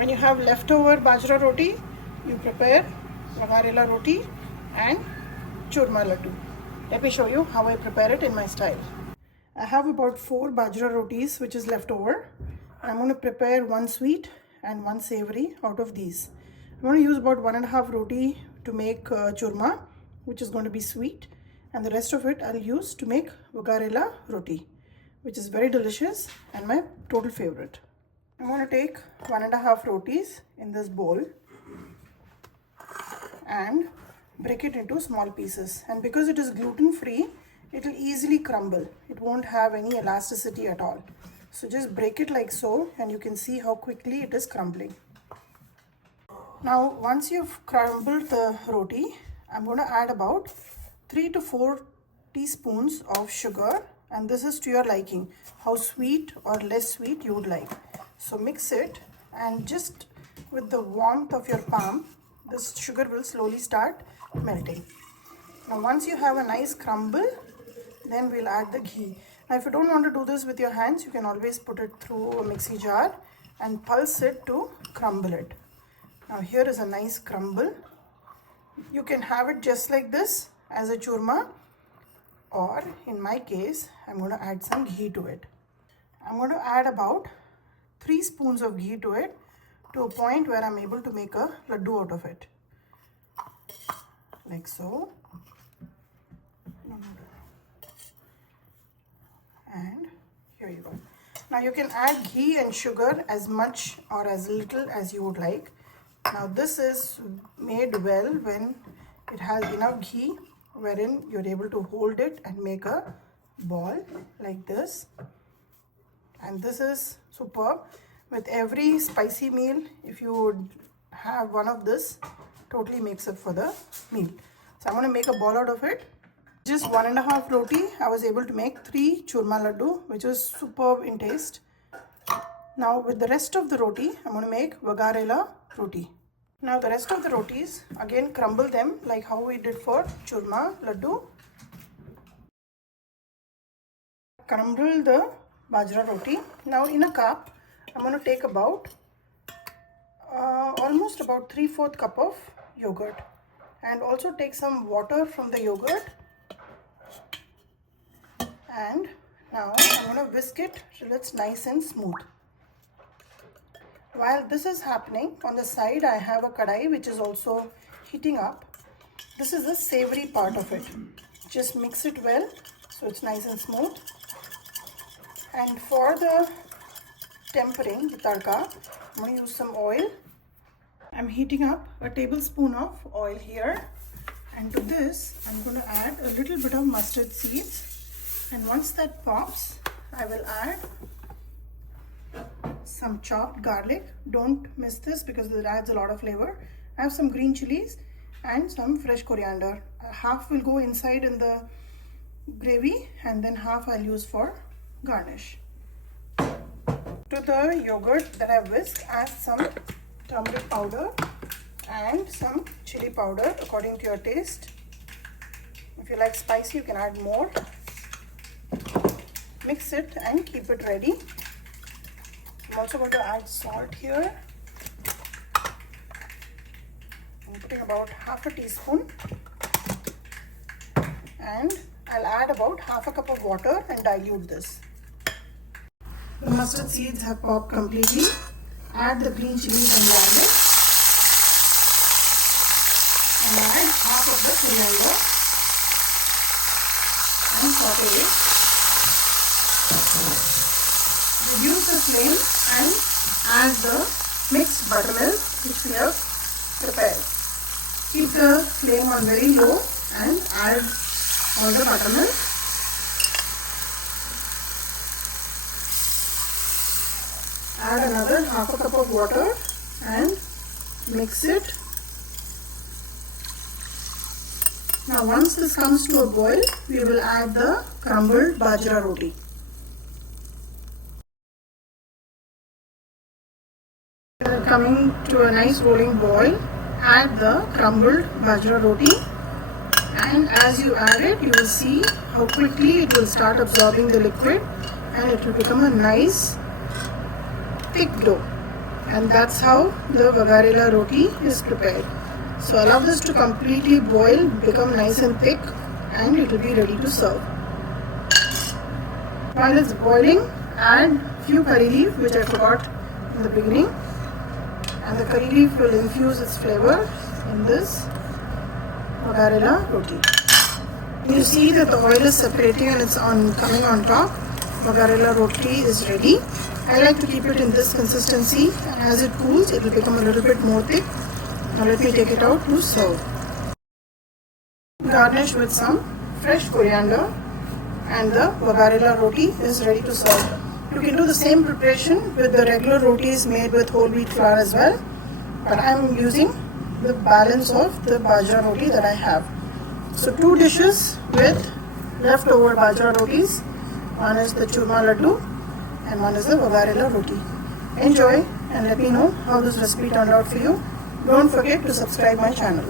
When you have leftover Bajra Roti, you prepare Vagarela Roti and Churma laddu. Let me show you how I prepare it in my style. I have about 4 Bajra Rotis which is left over. I'm going to prepare one sweet and one savory out of these. I'm going to use about 1.5 roti to make churma, which is going to be sweet, and the rest of it I'll use to make Vagarela Roti, which is very delicious and my total favorite. I'm going to take 1.5 rotis in this bowl and break it into small pieces, and because it is gluten free, it will easily crumble. It won't have any elasticity at all. So just break it like so, and you can see how quickly it is crumbling. Now once you've crumbled the roti, I'm going to add about 3 to 4 teaspoons of sugar, and this is to your liking, how sweet or less sweet you would like. So mix it, and just with the warmth of your palm, this sugar will slowly start melting. Now once you have a nice crumble, then we'll add the ghee. Now if you don't want to do this with your hands, you can always put it through a mixie jar and pulse it to crumble it. Now here is a nice crumble. You can have it just like this as a churma, or in my case, I'm going to add some ghee to it. I'm going to add about 3 spoons of ghee to it, to a point where I'm able to make a laddu out of it. Like so. And here you go. Now you can add ghee and sugar as much or as little as you would like. Now this is made well when it has enough ghee, wherein you're able to hold it and make a ball like this. And this is superb. With every spicy meal, if you would have one of this, totally makes up for the meal. So I'm going to make a ball out of it. Just 1.5 roti, I was able to make 3 churma laddu, which is superb in taste. Now with the rest of the roti, I'm going to make Vagarela Roti. Now the rest of the rotis, again crumble them like how we did for churma laddu. Crumble the Bajra Roti. Now in a cup, I'm going to take about almost about 3/4 cup of yogurt, and also take some water from the yogurt. And now I'm going to whisk it till it's nice and smooth. While this is happening, on the side I have a kadai which is also heating up. This is the savory part of it. Just mix it well so it's nice and smooth. And for the tempering, the tadka, I'm going to use some oil. I'm heating up a tablespoon of oil here, and to this I'm going to add a little bit of mustard seeds. And once that pops, I will add some chopped garlic. Don't miss this because it adds a lot of flavor. I have some green chilies and some fresh coriander. Half will go inside in the gravy, and then half I'll use for garnish. To the yogurt that I've whisked, add some turmeric powder and some chili powder according to your taste. If you like spicy, you can add more. Mix it and keep it ready. I'm also going to add salt here. I'm putting about half a teaspoon, and I'll add about half a cup of water and dilute this. The mustard seeds have popped completely. Add the green chilies and garlic, and add half of the coriander and saute it. Reduce the flame and add the mixed buttermilk which we have prepared. Keep the flame on very low and add all the buttermilk. Add another half a cup of water and mix it. Now once this comes to a boil, we will add the crumbled Bajra Roti. Coming to a nice rolling boil, add the crumbled Bajra Roti, and as you add it, you will see how quickly it will start absorbing the liquid, and it will become a nice thick dough. And that's how the Vagarela roti is prepared. So allow this to completely boil, become nice and thick, and it will be ready to serve. While it's boiling, add few curry leaf, which I forgot in the beginning, and the curry leaf will infuse its flavor in this Vagarela roti. You see that the oil is separating and it's coming on top. Vagarela roti is ready. I like to keep it in this consistency, and as it cools it will become a little bit more thick. Now let me take it out to serve. Garnish with some fresh coriander, and the Vagarela roti is ready to serve. You can do the same preparation with the regular rotis made with whole wheat flour as well, but I am using the balance of the Bajra roti that I have. So 2 dishes with leftover Bajra rotis. One is the Churma laddu and one is the Vagarela roti. Enjoy and let me know how this recipe turned out for you. Don't forget to subscribe my channel.